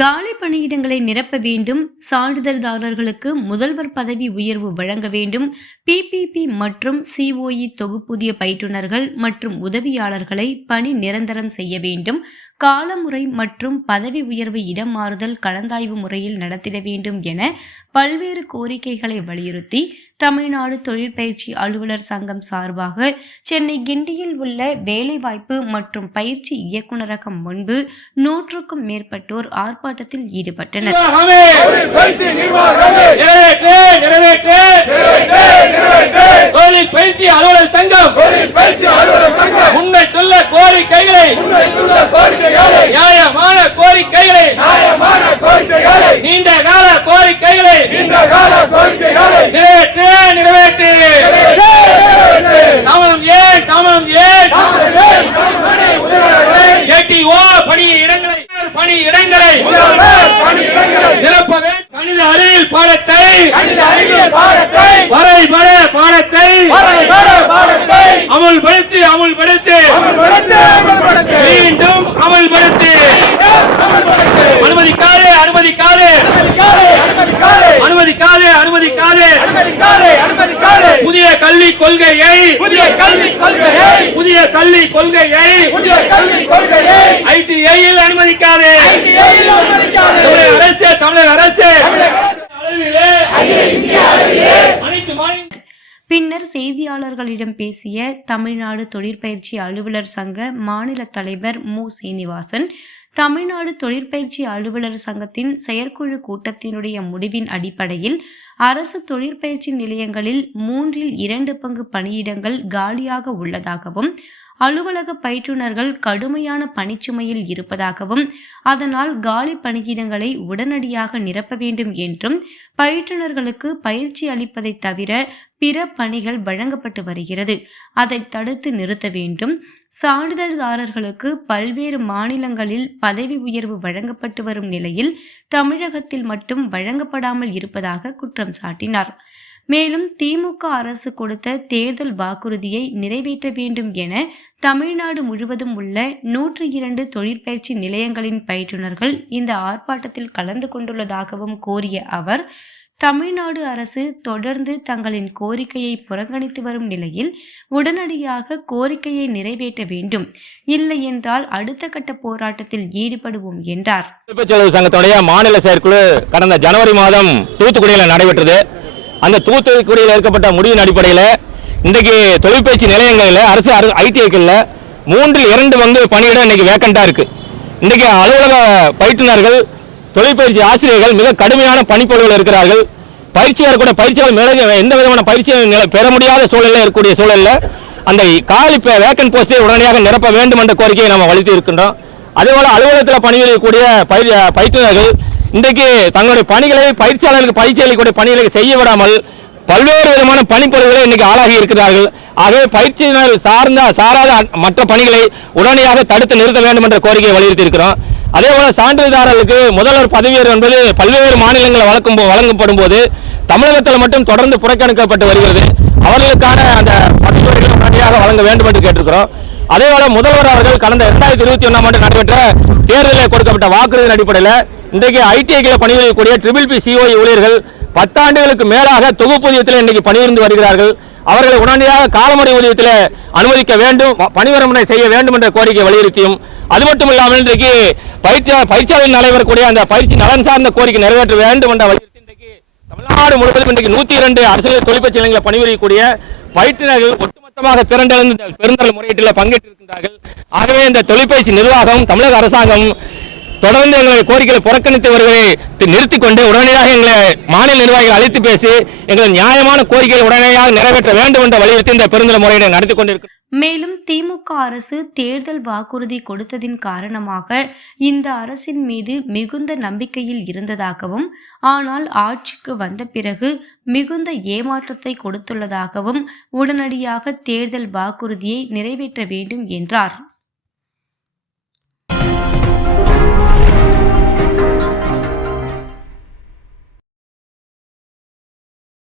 காலி பணியிடங்களை நிரப்ப வேண்டும். சான்றிதழ்தாரர்களுக்கு முதல்வர் பதவி உயர்வு வழங்க வேண்டும். பிபிபி மற்றும் சிஓஇ தொகுப்புதிய பயிற்றுனர்கள் மற்றும் உதவியாளர்களை பணி நிரந்தரம் செய்ய வேண்டும். காலமுறை மற்றும் பதவி உயர்வு இடம் மாறுதல் கலந்தாய்வு முறையில் நடத்திட வேண்டும் என பல்வேறு கோரிக்கைகளை வலியுறுத்தி தமிழ்நாடு தொழிற்பயிற்சி அலுவலர் சங்கம் சார்பாக சென்னை கிண்டியில் உள்ள வேலைவாய்ப்பு மற்றும் பயிற்சி இயக்குநரகம் முன்பு நூற்றுக்கும் மேற்பட்டோர் ஆர்ப்பாட்டத்தில் ஈடுபட்டனர் நிர்வாகமே நிறைவேற்று நிறைவேற்று! தொழில் பயிற்சி அலுவலர் சங்கம்! முன்வைத்துள்ள கோரிக்கைகளை! நியாயமான கோரிக்கைகளை! நீண்ட கால கோரிக்கைகளை! நிறைவேற்று நிறைவேற்று தாமதம் ஏன் தாமதம் ஏன் ஏடிஓ பணி இடங்களை பணி இடங்களை நிரப்ப வேண்டும் கணித அறிவியல் பாடத்தை வரைபட பாடத்தை அமுல்படுத்தி அமுல்படுத்தி. மீண்டும் அமுல்படுத்தி. அனுமதிக்காது அனுமதிக்காது. அனுமதிக்காது அனுமதிக்காது. புதிய கல்வி கொள்கையை புதிய கல்விக் கொள்கையை புதிய கல்வி கொள்கையை புதிய கல்விக் கொள்கையை ஐடிஐயில் அனுமதிக்காது. ஐடிஐயில் அனுமதிக்காது. தமிழக அரசு தமிழக அரசு. அளவிலே. அனைத்து மாநில பின்னர் செய்தியாளர்களிடம் பேசிய தமிழ்நாடு தொழிற்பயிற்சி அலுவலர் சங்க மாநில தலைவர் மு. சீனிவாசன் தமிழ்நாடு தொழிற்பயிற்சி அலுவலர் சங்கத்தின் செயற்குழு கூட்டத்தினுடைய முடிவின் அடிப்படையில் அரசு தொழிற்பயிற்சி நிலையங்களில் மூன்றில் இரண்டு பங்கு பணியிடங்கள் காலியாக உள்ளதாகவும் அலுவலக பயிற்றுனர்கள் கடுமையான பணிச்சுமையில் இருப்பதாகவும் அதனால் காலி பணியிடங்களை உடனடியாக நிரப்ப வேண்டும் என்றும் பயிற்றுனர்களுக்கு பயிற்சி அளிப்பதை தவிர பிற பணிகள் வழங்கப்பட்டு வருகிறது. அதை தடுத்து நிறுத்த வேண்டும். சான்றிதழ்தாரர்களுக்கு பல்வேறு மாநிலங்களில் பதவி உயர்வு வழங்கப்பட்டு வரும் நிலையில் தமிழகத்தில் மட்டும் வழங்கப்படாமல் இருப்பதாக குற்றம் சாட்டினார். மேலும் திமுக அரசு கொடுத்த தேர்தல் வாக்குறுதியை நிறைவேற்ற வேண்டும் என தமிழ்நாடு முழுவதும் உள்ள நூற்றி இரண்டு தொழிற்பயிற்சி நிலையங்களின் பயிற்றுனர்கள் இந்த ஆர்ப்பாட்டத்தில் கலந்து கொண்டுள்ளதாகவும் கூறிய அவர் தமிழ்நாடு அரசு தொடர்ந்து தங்களின் கோரிக்கையை புறக்கணித்து வரும் நிலையில் உடனடியாக கோரிக்கையை நிறைவேற்ற வேண்டும். இல்லை என்றால் அடுத்த கட்ட போராட்டத்தில் ஈடுபடுவோம் என்றார். சங்கத்துடைய மாநில செயற்குழு கடந்த ஜனவரி மாதம் தூத்துக்குடியில் நடைபெற்றது. அந்த தூத்துக்குடியில் ஏற்கப்பட்ட முடிவின் அடிப்படையில் இன்றைக்கு தொழிற்பயிற்சி நிலையங்களில் அரசு ஐடிஐக்களில் மூன்றில் இரண்டு பங்கு பணியிடம் இன்றைக்கி வேக்கண்டாக இருக்குது இன்றைக்கு அலுவலக பயிற்றுனர்கள் தொழிற்பயிற்சி ஆசிரியர்கள் மிக கடுமையான பணிப்பொழுவில் இருக்கிறார்கள். பயிற்சியாளர் கூட பயிற்சியாளர் மேலே எந்த விதமான பயிற்சியும் பெற முடியாத சூழலில் இருக்கக்கூடிய சூழலில் அந்த காலி வேக்கன் போஸ்டை உடனடியாக நிரப்ப வேண்டும் என்ற கோரிக்கையை நாம் வலித்து இருக்கின்றோம் அதேபோல் அலுவலகத்தில் பணிபுரியக்கூடிய பயிர் பயிற்றுனர்கள் இன்றைக்கு தங்களுடைய பணிகளை பயிற்சியாளர்களுக்கு பயிற்சி அளிக்கக்கூடிய பணிகளை செய்ய விடாமல் பல்வேறு விதமான பணிப்பொருள்களை இன்னைக்கு ஆளாகி இருக்கிறார்கள். ஆகவே பயிற்சியினர் சார்ந்த சாராத மற்ற பணிகளை உடனடியாக தடுத்து நிறுத்த வேண்டும் என்ற கோரிக்கையை வலியுறுத்தி இருக்கிறோம் அதே போல சான்றிதழ்தாரர்களுக்கு முதல்வர் பதவி என்பது பல்வேறு மாநிலங்களில் வழக்கும் வழங்கப்படும் போது தமிழகத்தில் மட்டும் தொடர்ந்து புறக்கணிக்கப்பட்டு வருகிறது. அவர்களுக்கான அந்த பதவி உடனடியாக வழங்க வேண்டும் என்று கேட்டிருக்கிறோம். அதேபோல முதல்வர் அவர்கள் கடந்த இரண்டாயிரத்தி இருபத்தி ஒன்றாம் ஆண்டு நடைபெற்ற தேர்தலில் கொடுக்கப்பட்ட வாக்குறுதியின் அடிப்படையில் இன்றைக்கு ஐடிஐக்கில் பணிபுரியக்கூடிய ட்ரிபிள் பி சிஓஇ ஊழியர்கள் பத்தாண்டுகளுக்கு மேலாக தொகுப்பூதியத்தில் இன்றைக்கு பணிபுரிந்து வருகிறார்கள். அவர்களை உடனடியாக காலமுறை ஊதியத்தில் அனுமதிக்க வேண்டும் ப- செய்ய வேண்டும் என்ற கோரிக்கை வலியுறுத்தியும். அது மட்டும் இல்லாமல் இன்றைக்கு பயிற்சி பயிற்சியாளர்கள் நடைபெறக்கூடிய அந்த பயிற்சி நலன் சார்ந்த கோரிக்கை நிறைவேற்ற வேண்டும் என்ற வலியுறுத்தி இன்றைக்கு தமிழ்நாடு முழுவதும் இன்றைக்கு நூத்தி இரண்டு அரசியல் தொழிற்பயிற்சி நிலையங்களில் பணிபுரியக்கூடிய பயிற்றுனர்கள் ஒட்டுமொத்தமாக திரண்டெழுந்து பெருந்தல் முறையீட்டில் பங்கேற்றிருக்கின்றார்கள். ஆகவே இந்த தொழிற்பயிற்சி நிர்வாகம் தமிழக அரசாங்கம் தொடர்ந்து எங்களுடைய கோரிக்கைகளை புறக்கணித்து வருவதை நிறுத்திக் கொண்டு உடனடியாக எங்களை மாநில நிர்வாகிகள் அழைத்து பேசி எங்கள் நியாயமான கோரிக்கைகளை உடனடியாக நிறைவேற்ற வேண்டும் என்ற வலியுறுத்தி இந்த பெருந்தல முறையீடை நடத்தி கொண்டிருக்கிறோம். மேலும் திமுக அரசு தேர்தல் வாக்குறுதி கொடுத்ததின் காரணமாக இந்த அரசின் மீது மிகுந்த நம்பிக்கையில் இருந்ததாகவும் ஆனால் ஆட்சிக்கு வந்த பிறகு மிகுந்த ஏமாற்றத்தை கொடுத்துள்ளதாகவும் உடனடியாக தேர்தல் வாக்குறுதியை நிறைவேற்ற வேண்டும் என்றார்.